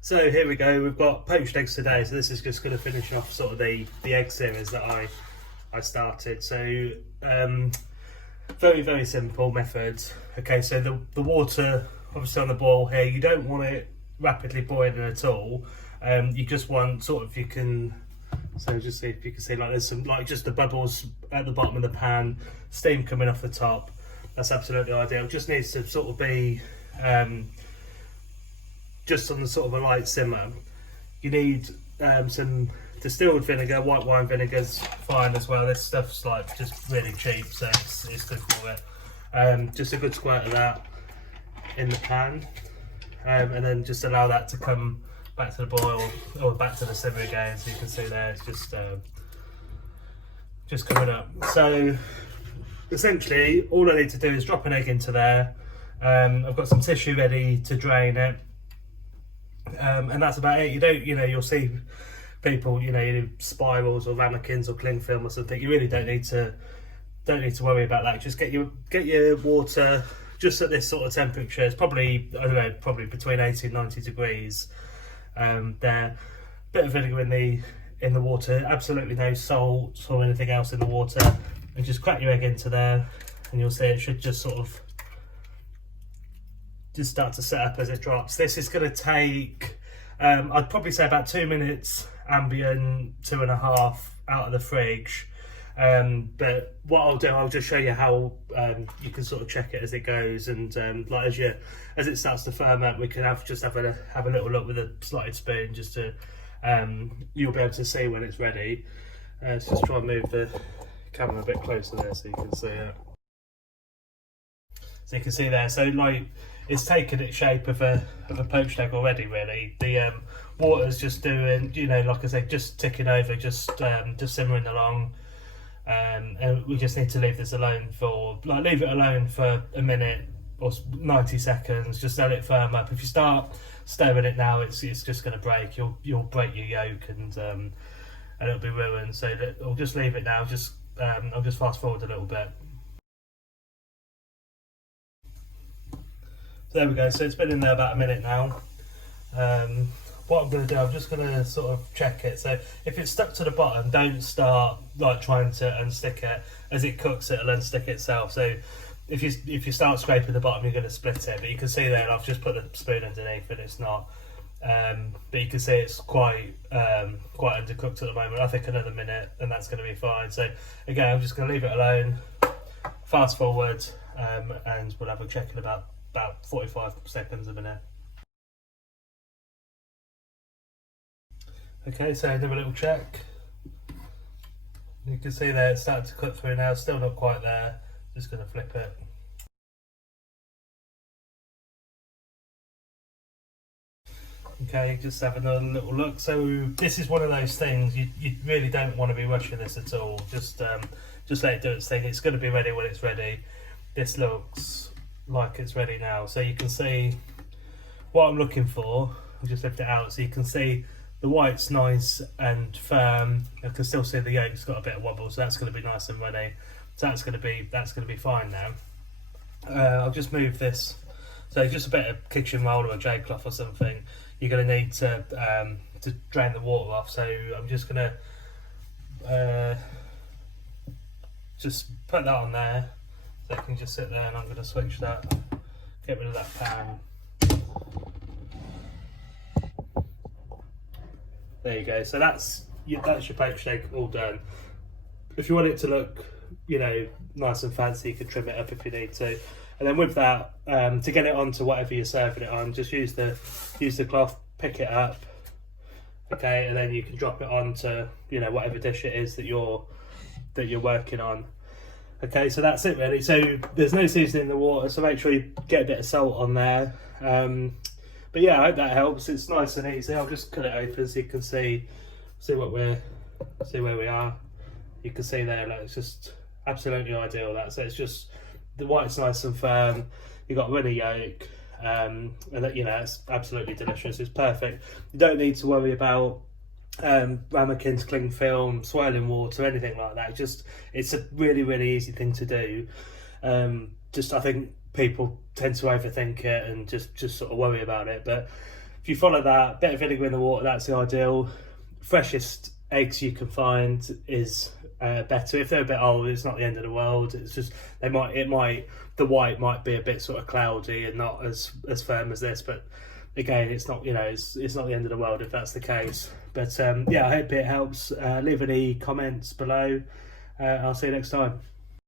So here we go, we've got poached eggs today, so this is just going to finish off sort of the egg series that I started. So very simple method. Okay, so the water obviously on the boil here, you don't want it rapidly boiling at all. You just want sort of, you can, so just see if you can see, like there's some, like just the bubbles at the bottom of the pan, steam coming off the top. That's absolutely ideal. Just needs to sort of be just on the sort of a light simmer. You need some distilled vinegar, white wine vinegar's fine as well. This stuff's like just really cheap, so it's good for it. Just a good squirt of that in the pan, and then just allow that to come back to the boil, or back to the simmer again. So you can see there, it's just coming up. So essentially all I need to do is drop an egg into there. I've got some tissue ready to drain it. And that's about it. You don't, you'll see people, you do spirals or ramekins or cling film or something. You really don't need to worry about that. Just get your water just at this sort of temperature. It's probably, I don't know, probably between 80 and 90 degrees. There, bit of vinegar in the water. Absolutely no salt or anything else in the water. And just crack your egg into there, and you'll see it should just sort of just start to set up as it drops. This is going to take, I'd probably say about 2 minutes ambient, 2.5 out of the fridge. But what I'll do, I'll just show you how you can sort of check it as it goes, and like as it starts to firm up, we can have a little look with a slotted spoon, just to you'll be able to see when it's ready. Let's just try and move the camera a bit closer there so you can see it. So you can see there, so like it's taken its shape of a poached egg already. Really, the water's just doing, like I said, just ticking over, just simmering along. And we just need to leave this alone for, leave it alone for a minute or 90 seconds. Just let it firm up. If you start stirring it now, it's just going to break. You'll break your yolk, and it'll be ruined. So I'll just leave it now. I'll just fast forward a little bit. So there we go, so it's been in there about a minute now. What I'm going to do, I'm just going to sort of check it. So if it's stuck to the bottom, don't start like trying to unstick it. As it cooks, it'll unstick itself. So if you start scraping the bottom, you're going to split it. But you can see there, I've just put the spoon underneath and it's not. But you can see it's quite undercooked at the moment. I think another minute and that's going to be fine. So again, I'm just going to leave it alone, fast forward, and we'll have a check in about 45 seconds, a minute. Okay, so do a little check. You can see there it's starting to cook through now, still not quite there. Just going to flip it. Okay, just have another little look. So this is one of those things, you really don't want to be rushing this at all. Just let it do its thing. It's going to be ready when it's ready. This looks like it's ready now, so you can see what I'm looking for. I'll just lift it out so you can see the white's nice and firm. I can still see the yolk's got a bit of wobble, so that's going to be nice and runny. So that's going to be fine now. I'll just move this. So just a bit of kitchen roll or a J cloth or something. You're going to need to drain the water off. So I'm just going to just put that on there. So it can just sit there, and I'm going to switch that, get rid of that pan. There you go. So that's your poached egg all done. If you want it to look, nice and fancy, you can trim it up if you need to. And then with that, to get it onto whatever you're serving it on, just use the cloth, pick it up, okay, and then you can drop it onto whatever dish it is that you're working on. Okay, so that's it really. So there's no seasoning in the water, so make sure you get a bit of salt on there. But yeah, I hope that helps. It's nice and easy. I'll just cut it open so you can see where we are. You can see there, like, it's just absolutely ideal. So it's just the white's nice and firm. You've got runny yolk, and that, it's absolutely delicious. It's perfect. You don't need to worry about ramekins, cling film, swirling water, anything like that. It's a really easy thing to do. I think people tend to overthink it and just sort of worry about it, but if if you follow that, bit of vinegar in the water, that's the ideal. Freshest eggs you can find is better. If they're a bit old, it's not the end of the world. It's just the white might be a bit sort of cloudy and not as firm as this, but again, it's not, it's not the end of the world if that's the case. But yeah, I hope it helps. Leave any comments below. I'll see you next time.